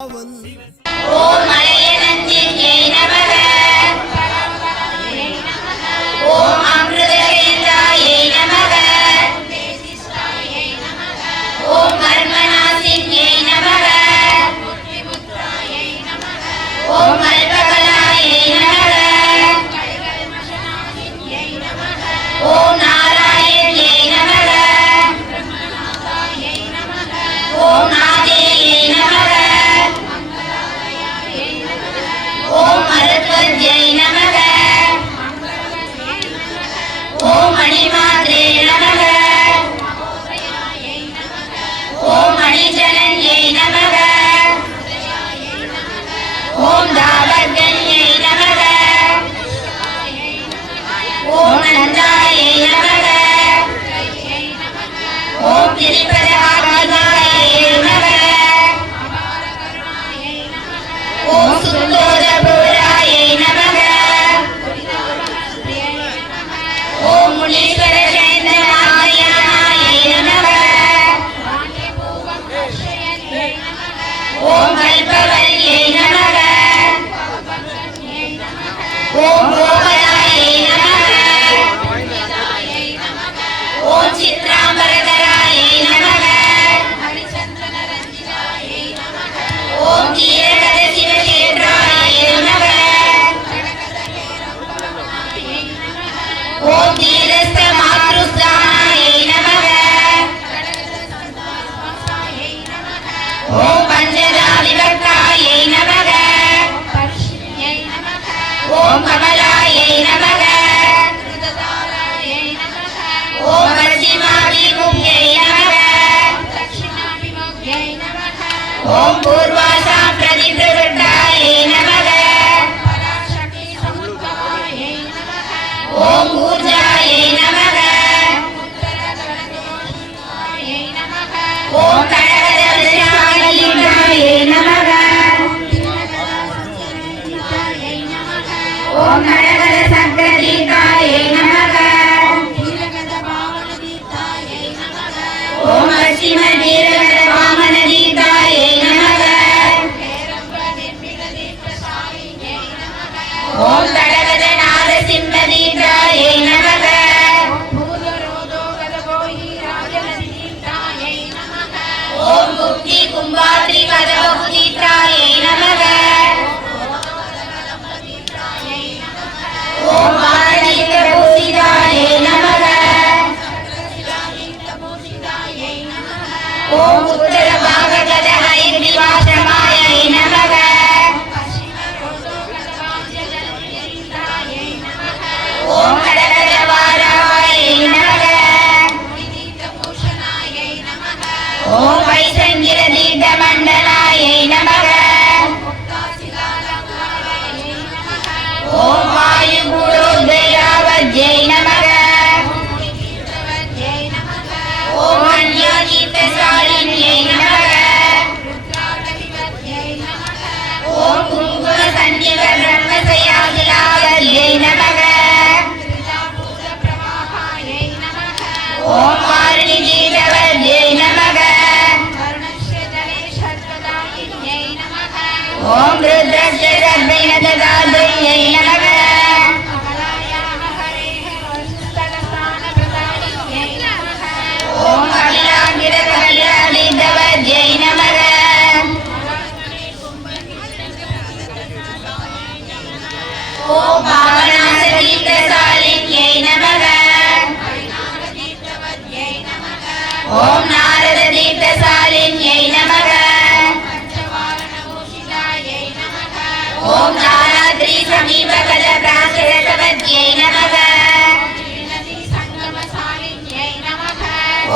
ஓம் மலையனஞ்சியை நமக. ஓம் அமிர்தகேந்திராயை நமக. ஓம் கர்மநாசின்யை நமக. ஓம் கல்பகலாயை நமக. ஓம் நாராயண்யை நமக. ஓம் நாதேயை நமக. ஓம் மருத்வஜ்யை நமக. ஓம் மணிமாத்ரே நமக. ஓம் மணிஜனன்யை நமக. ஓம் தாவர்கன்யை நமக. ஓம் நந்தாயை நமக. ஓம் திரிபதாகாயை நமக. ஓம் சுந்தோதபுராயை நமக. ஓம் முனீஸ்வர சைந்தநாராயணாயை நமக. ஓம் கல்பவல்யை நமக. ஓம் கோபலாயை நமக. ஓம் சித்ராம்பரதராயை நமக. ஓம் தீரகத சிவகேந்திராயை நமக. ஓம் தீரஸ்த மாத்ருஸ்தானாயை நமக. ஓம் பஞ்சதா விபக்தாயை நமக. ஓம் கமலாயை நமக. ஓம் பச்சிமாபிமுக்யை நமக. ஓம் பூர்வாசா பிரதிபிரவட்டாயை நமக. ஓம் ஊர்ஜாயை நமக. ஓம் கடகதவசாலிங்காயை நமக. ஓம் கடகத சக்கரதீர்த்தாயை நமக. ஓம் பச்சிம தீரகத வாமனதீர்த்தாயை நமக. ஓம் கடகத நாரசிம்மதீர்த்தாயை நமக. ஓம் முக்தி கும்பாத்ரி கதவகுதீர்த்தாயை நமக. ஓம் பாரதீர்த்த பூசிதாயை நமக. ஓம் உத்தர பாககத ஹயக்ரீவாசிரமாயை நமக. ஓம் கடகத வாராயை நமக. ஓம் வைசங்கிர தீர்த்த மண்டலாயை நமக. ஓம் வாயு கூடோத்வயாவத்யை நமக. ஓம் அன்யா தீர்த்தசாலின்யை நமக. ஓம் குங்கும சஞ்சீவ பிரம்மசயாசிலாவத்யை நமக. ஓம் வாருணி தீர்த்தவத்யை நமக. ஓம் ருத்ரஸ்ய சத்வைனததாத்யை நமக. ஓம் அகிலாங்கிரகலிதவத்யை நமக. ஓம் பாவநாத தீர்த்தசாலின்யை நமக. ஓம் நாரத தீர்த்தசாலின்யை நமக. ஓம் தாராத்ரி சமீபகத பிராசரசவத்யை நமக.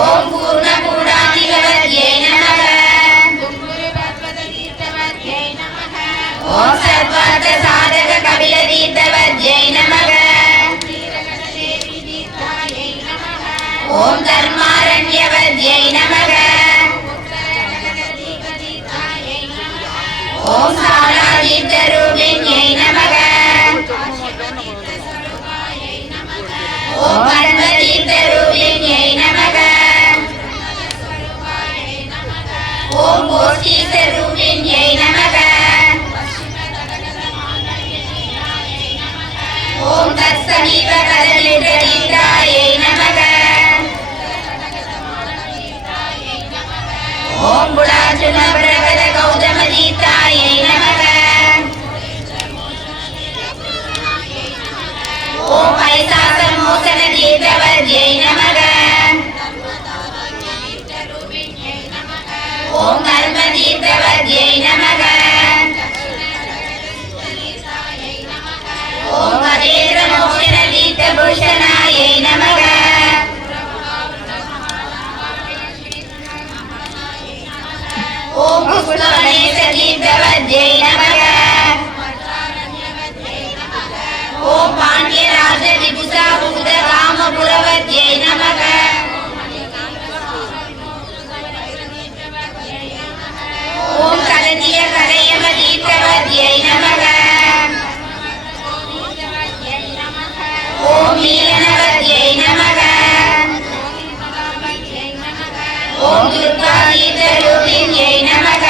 ஓம் பூர்ணபூடாதிகவத்யை நமக. ஓம் சர்வார்த்த சாதக கபில தீர்த்தவத்யை நமக. ஓம் தர்மாரண்யவத்யை நமக. ஓம் சாராதீர்த்தரூபிண்யை நமக. ஓம் பரமதீர்த்தரூபிண்யை நமக. ஓம் கோஷ்டீஸ்வரூபிண்யை நமக. विभूषणायै नमः ॐ पुष्पवनेशतीर्थवद्यै नमः ॐ पाण्ड्यराजविभूषाभूतकामपुरवद्यै नमः ॐ करतीयकरयमतीर्थवद्यै नमः ॐ मीलनवद्यै नमः ॐ दुर्गातीर्थरूपिण्यै नमः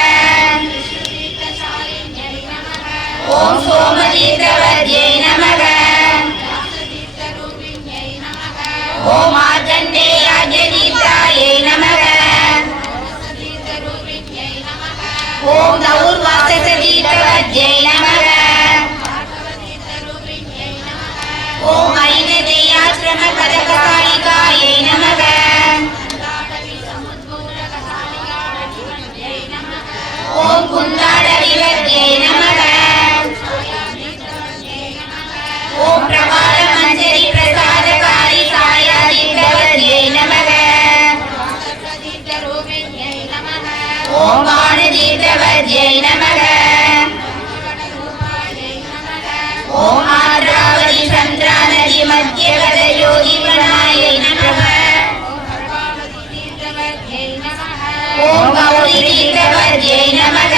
ॐ सोमतीर्थवद्यै नमः ॐ मार्कण्डेयाज्ञतीर्थायै नमः ॐ गौर्वासतीर्थवद्यै नमः ॐ ऐनदेयाश्रमपदककालिकायै नमः ॐ कुन्दाडविवद्यै नमः ॐ प्रवालमञ्जरीप्रसादकारि सायातीर्थवद्यै नमः ॐ वाणतीर्थवद्यै नमः ॐ आद्रावति चन्द्रानदि मध्यगतयोगिप्रणायै नमः ॐ गौरीतीर्थवद्यै नमः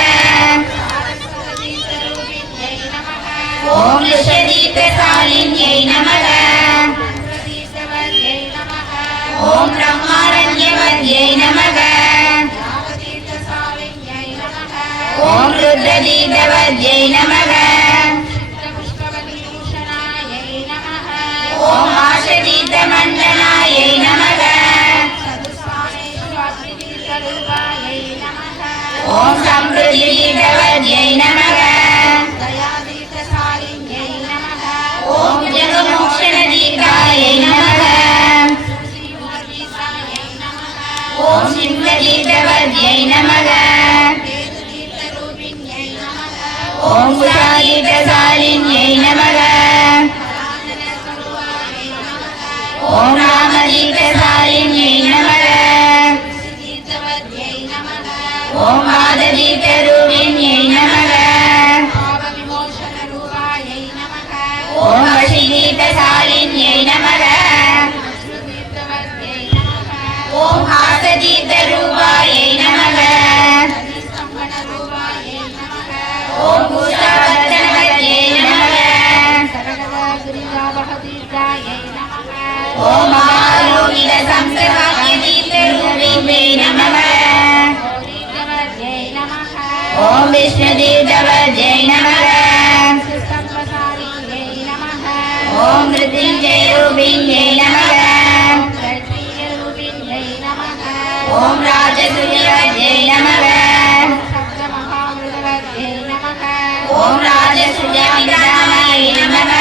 ॐ ऋषतीर्थशालिन्यै नमः ॐ ब्रह्मारण्यवद्यै नमः ॐ रुद्रतीर्थवद्यै नमः ॐ आशतीर्थमण्डनायै नमः ॐ समृद्धितीर्थवद्यै नमः ॐ जगमोक्षणतीर्थायै नमः ॐ सिंहतीर्थवद्यै नमः ॐ कुशातीर्थशालिन्यै नमः ॐ रामतीर्थशालिन्यै नमः ॐ वादतीर्थरूपिण्यै नमः ॐ वशीतीर्थशालिन्यै नमः ॐ हासतीर्थरूपायै नमः ॐ भूषावर्धनवद्यै नमः ॐ महालोकितसंसर्गाख्यतीर्थरूपिण्यै नमः ॐ विष्णुतीर्थवद्यै नमः ॐ मृत्युञ्जयरूपिण्यै नमः ॐ राजसूयवद्यै नमः ॐ राजसूयामितायै नमः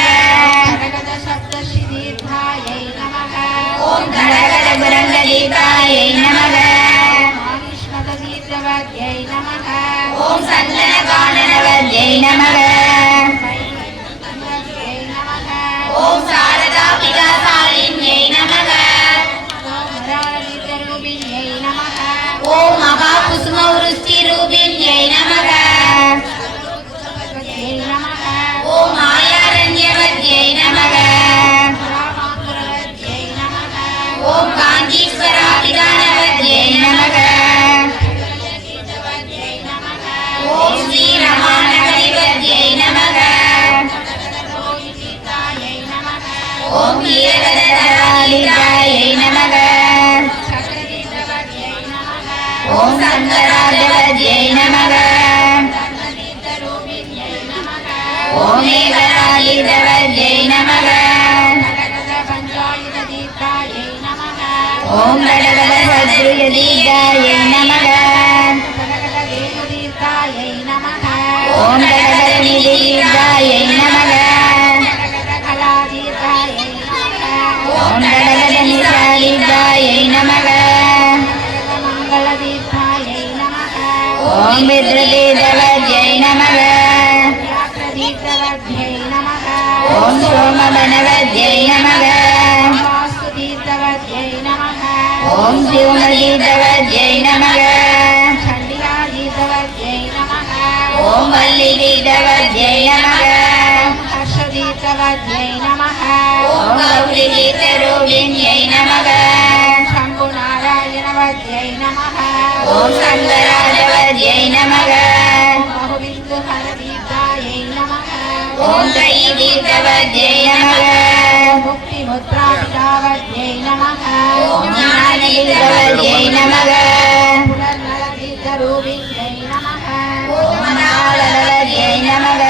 ॐ घटघटगुरङ्गतीर्थायै नमः ॐ सन्दनकाननवद्यै नमः ॐ शारदापिताशालिन्यै नमः ॐ महाकुसुमवृष्टिरूपिण्यै नमः ॐ मायारण्यवद्यै नमः ॐ काञ्चीश्वराभिधानवद्यै नमः ॐ श्रीरमानहरिवद्यै नमः ॐ वीरभद्रकालिकायै नमः ॐ शङ्कराजवद्यै नमः ॐ एकराजीतवद्यै नमः ॐ गणगणसद्गुरुतीर्थायै नमः ॐ गणगणनिधितीर्थायै नमः ॐ गणगणनिशातीर्थायै नमः ॐ मित्रतीर्थवद्यै नमः ॐ सोमवनवद्यै नमः ஓம் சிவமதீதவத்யை நமக. சண்டிகாதீதவத்யை நமக. ஓம் வல்லிதீதவத்யை நமக. ஹர்ஷதீதவத்யை நமக. ஓம் கௌரிதீதரூபிண்யை நமக. சம்புநாராயணவத்யை நமக. ஓம் சங்கராஜவத்யை நமக. பகுபிந்துஹரதீதாயை நமக. ஓம் த்ரயீதீதவத்யை நமக. முக்திமுத்ராபிதாவத்யை நமக. ஓம் ஞானதீதவத்யை நமக. புனர்நலதீதரூபிண்யை நமக. ஓம் மனாலவத்யை நமக.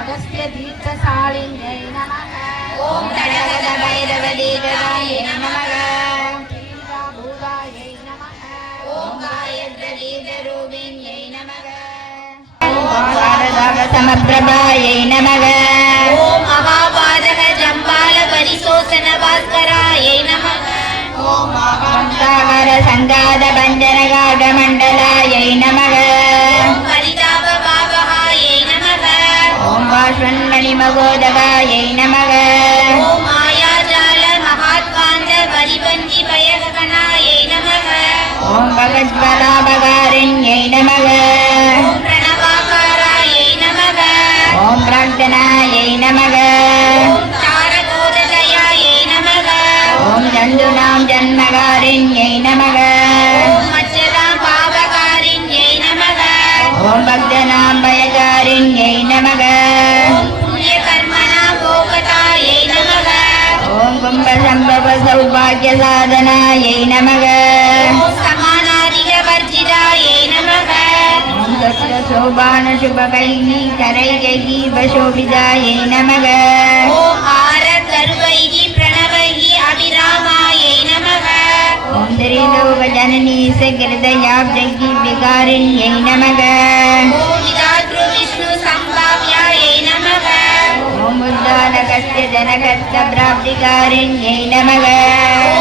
அகஸ்தியதீர்த்தசாலின்யை நமக. ஓம் கடகதபைரவதீதராயை நமக. பூதாயை நமக. ஓம் காயத்ரதீதரூபிண்யை நமக. ஓம் சாரதாப சமப்பிரபாயை நமக. ஓம் மகாபாதக ஜம்பால பரிசோசன பாஸ்கராயை நமக. ஓம் மகாந்தாகர சங்காத பஞ்சனகாக மண்டலாயை நமக. ஓம் பரிதாப பாவகாயை நமக. ஓம் பாஷ்வன்மணி மகோதகாயை நமக. ஓம் மாயாஜால மகாத்வாந்த பரிபஞ்சி பயகனாயை நமக. ஓம் பகத்வலாபகாரிண்யை நமக. ஓம் பிரணவாகாராயை நமக. ஓம் பிரார்த்தனாயை நமக. ஓம் தாரகோதயாயை நமக. ஓம் ஜந்துனாம் ஜன்மகாரிண்யை நமக. ஓம் மச்சதாம் பாவகாரிண்யை நமக. ஓம் பக்தனாம் பயகாரிண்யை நமக. ஓம் புண்ணிய கர்மணா போகதாயை நமக. ஓம் கும்ப சம்பவ சௌபாகிய சாதனாயை நமக. ஓம் சமானாதிக வர்ஜிதாயை நமக. ஓம் தத்ர சோபான சுபகைஹி கரைகைஹி வசோபிதாயை நமக. ஓம் ஆர கருவைஹி பிரணவைஹி அபிராமாயை நமக. ஓம் திரிலோக ஜனனி சகிருதயாப்தைஹி விகாரிண்யை நமக. ஓம் விதாத்ரு விஷ்ணு சம்பாவ்யாயை நமக. ஓம் உத்தானகஸ்ய ஜனகஸ்த பிராப்திகாரிண்யை நமக.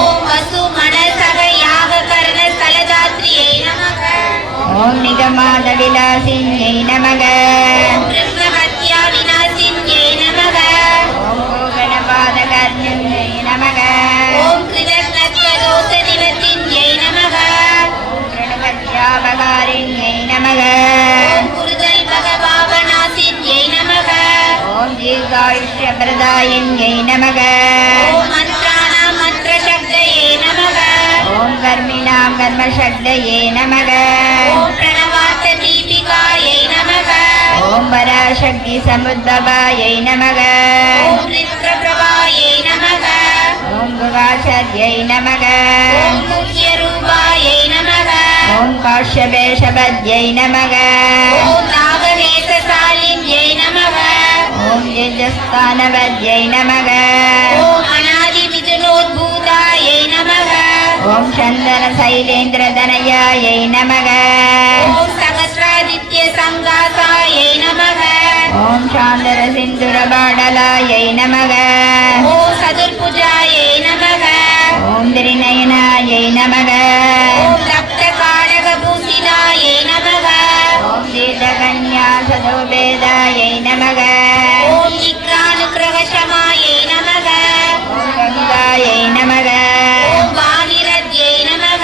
ஓம் வசு மணசக யாக கர்ண ஸ்தலதாத்ரியை நமக. ஓம் நிகமாத விலாசின்யை நமக. ஓம் பிரம்மஹத்யா விநாசின்யை நமக. ஓம் கோகணபாதகர்ணியை நமக. ஓம் கிருதக்னத்வ தோஷ நிவர்த்தின்யை நமக. ஓம் பிரணவத்யாபகாரிண்யை நமக. ஓம் குருதல் பகபாவநாசின்யை நமக. ஓம் தீர்காயுஷ்ய பிரதாயின்யை நமக. ஓம் மந்த்ராணாம் மந்த்ரசக்தயே நமக. ஓம் கர்மிணாம் கர்மசக்தயே நமக. ஓம் பிரணவார்த்த தீபிகாயை நமக. ஓம் பராசக்தி சமுத்பவாயை நமக. ஓம் ரித்ரபிரபாயை நமக. ஓம் குகாச்சார்யை நமக. ஓம் முக்கிய ரூபாயை நமக. ஓம் காஷ்யபேஷபத்யை நமக. ஓம் நாகவேஷசாலின்யை நமக. ஓம் தேஜஸ்தானவத்யை நமக. ஓம் அநாதி மிதுனோத்பூதாயை நமக. ஓம் சந்தன சைலேந்திரதனயாயை நமக. ஓம் சகஸ்ராதித்ய சங்காசாயை நமக. ஓம் சாந்தர சிந்துரபாடலாயை நமக. ஓம் சதுர்புஜாயை நமக. ஓம் திரிநயனாயை நமக. ஓம் ரக்த காடக பூசிதாயை நமக. ஓம் தீர்த்தகன்யா சதோபேதாயை நமக. ஓம் நிக்ரானுகிரகசமாயை நமக. ஓம் கங்காயை நமக. ஓம் வாணிரத்யை நமக.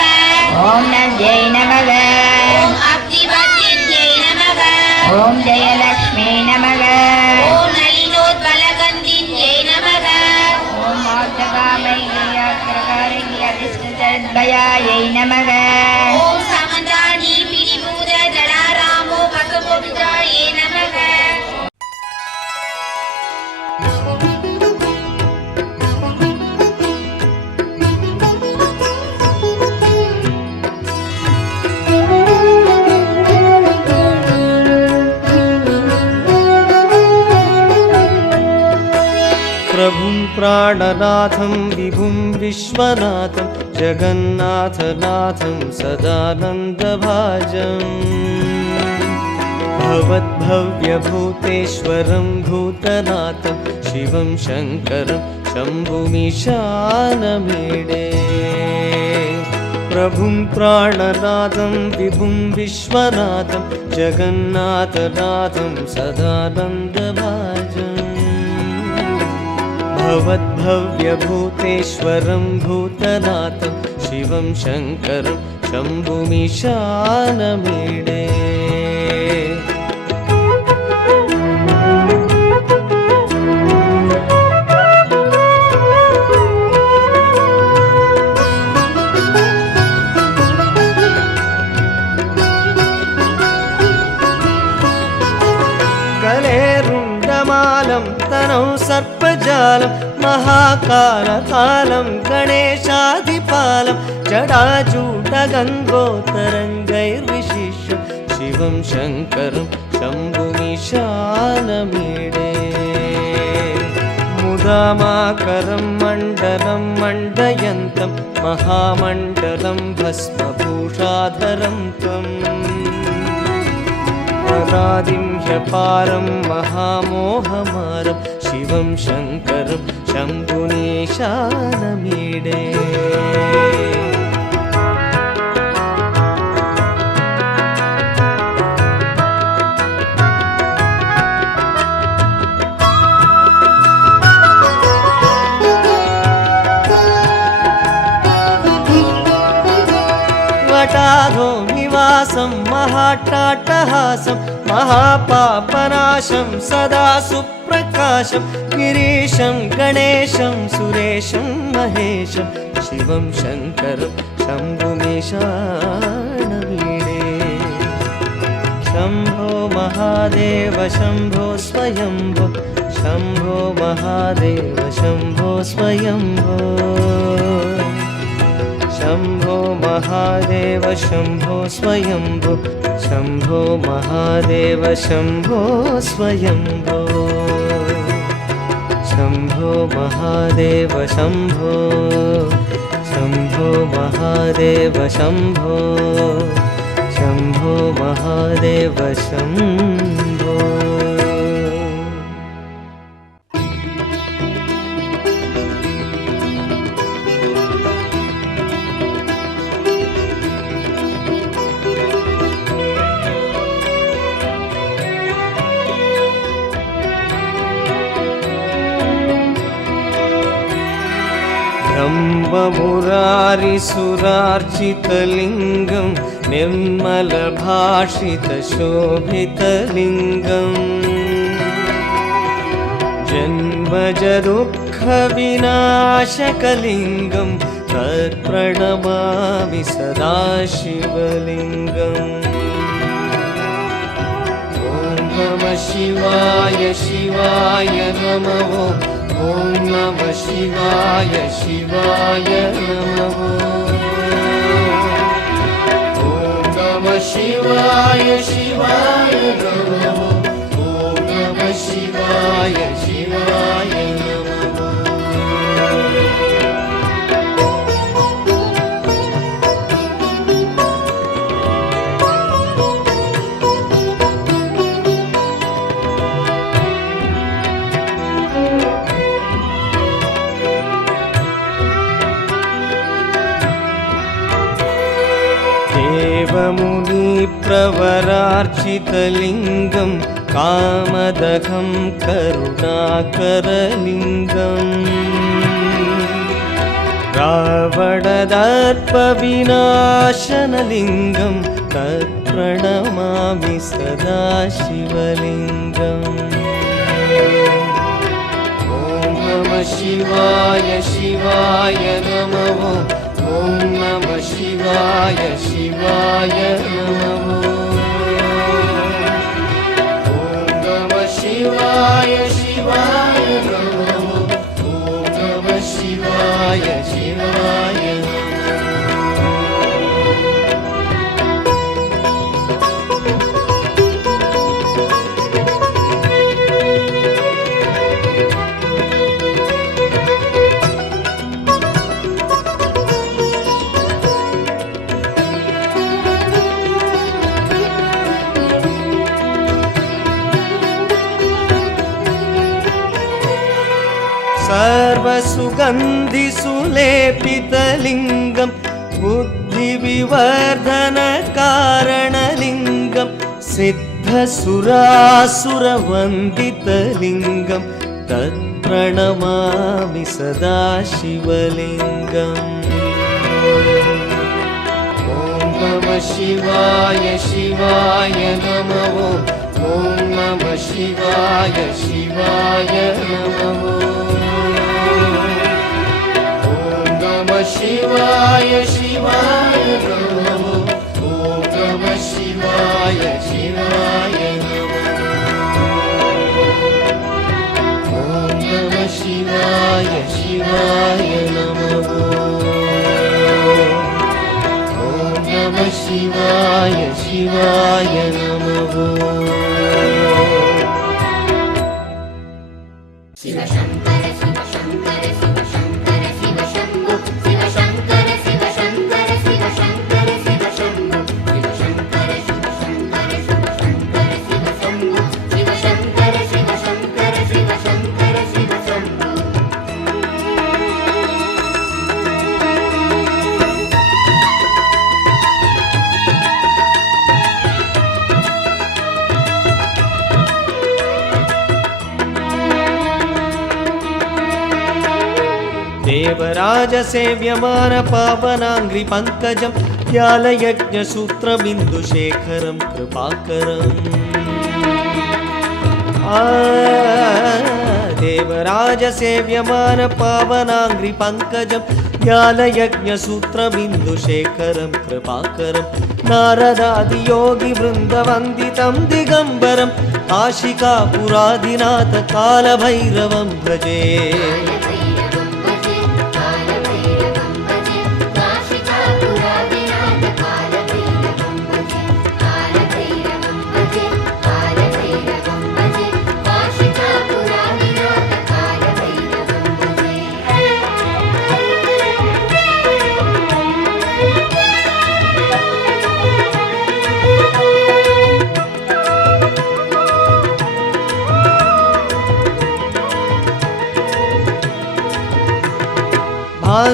ஓம் நத்யை நமக. ஓம் அக்னிவத்யை நமக. ஓம் ஜெயலக்ஷ்மி நமக. ஓம் நளினோத்பலகந்தின்யை நமக. ஓம் மார்த்தகாமையாக்கிரகாரிணி அதிஷ்டதத்பயாயை நமக. ஓம் சமதானி பிரிபூத ஜடாராமோ பகவோபிதாயை நமக. प्रभुं प्राणनाथं विभुं विश्वनाथं जगन्नाथनाथं सदानन्दभाजम् भवद्भव्यभूतेश्वरं भूतनाथं शिवं शङ्करं शम्भुमीशानमीडे प्रभुं प्राणनाथं विभुं विश्वनाथं जगन्नाथनाथं सदानन्दभाजम् भवद्भव्यभूतेश्वरं भूतनाथं शिवं शङ्करं शम्भुमीशानमीडे तनौ सर्पजालं महाकालकालं गणेशादिपालं जडाजूटगङ्गोत्तरङ्गैर्विशिष्य शिवं शङ्करं शम्भुमीशानमीडे मुदामाकरं मण्डलं मण्डयन्तं महामण्डलं भस्मभूषाधरं त्वम् अनादिं ह्यपारं महामोहमारं शिवं शङ्करं शम्भुमीशानमीडे वटाधो निवासं महाट्टाटहासं महापापनाशं सदा सुप्रकाशं गिरीशं गणेशं सुरेशं महेशं शिवं शङ्करं शम्भुमीशानमीडे शम्भो महादेव शम्भो स्वयंभो शम्भो महादेव शम्भो स्वयंभो शम्भो महादेव शम्भो स्वयंभो शम्भो महादेव शम्भो स्वयंभो शम्भो महादेव शम्भो शम्भो महादेव शम्भो शम्भो महादेव शम्भो ब्रह्ममुरारिसुरार्चितलिङ्गं निर्मलभाषितशोभितलिङ्गम् जन्मजदुःखविनाशकलिङ्गं तत्प्रणमामि सदा शिवलिङ्गम् ॐ नमः शिवाय शिवाय नमः ॐ नमः शिवाय शिवाय नमः ॐ नमः शिवाय शिवाय नमः ॐ नमः शिवाय शिवाय नमः देवमुनिप्रवरार्चितलिङ्गं कामदघं करुणाकरलिङ्गम् रावणदर्पविनाशनलिङ्गं तत्प्रणमामि सदा शिवलिङ्गम् ॐ नमः शिवाय शिवाय नमः ॐ नमः शिवाय शिवाय नमः ॐ नमः शिवाय शिवाय नमः ॐ नमः शिवाय शिवाय नमः सर्वसुगन्धिसुलेपितलिङ्गं बुद्धिविवर्धनकारणलिङ्गं सिद्धसुरासुरवन्दितलिङ्गं तत्प्रणमामि सदा शिवलिङ्गम् शिवाय शिवाय नमः ॐ नमः शिवाय शिवाय नमः ॐ नमः शिवाय शिवाय नमः ॐ नमः शिवाय शिवाय नमः ॐ नमः शिवाय शिवाय नमः शिवाय शिवाय नमः शिव शंकर शिव शंकर शिव शंकर शिव शंभो शिव शंकर शिव शंकर शिव शंकर शिव शंभो शिव शंकर शिव शंकर शिव शंकर शिव शंभो शिव शंकर शिव शंकर शिव शंकर शिव शंभो देवराज सेव्यमान पावनांग्रि पंकजं ज्ञालयज्ञसूत्रबिन्दुशेखरं कृपाकरम् देवराज सेव्यमान पावनांग्रि पंकजं ज्ञालयज्ञसूत्रबिन्दुशेखरं कृपाकरं नारदादियोगि वृन्दवन्दितं दिगम्बरं काशिकापुरादिनाथ कालभैरवं भजे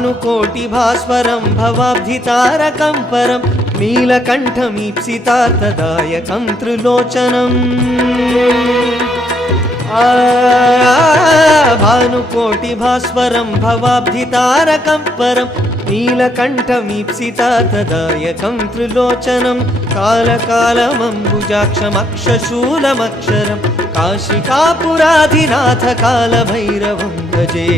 भानुकोटिभास्वरं भवाब्धितारकं परं नीलकण्ठमीप्सितार्थदायकं त्रिलोचनम् भानुकोटिभास्वरं भवाब्धितारकं परं नीलकण्ठमीप्सितार्थदायकं त्रिलोचनं कालकालमम्बुजाक्षमक्षशूलमक्षरं काशिकापुराधिनाथ कालभैरवं भजे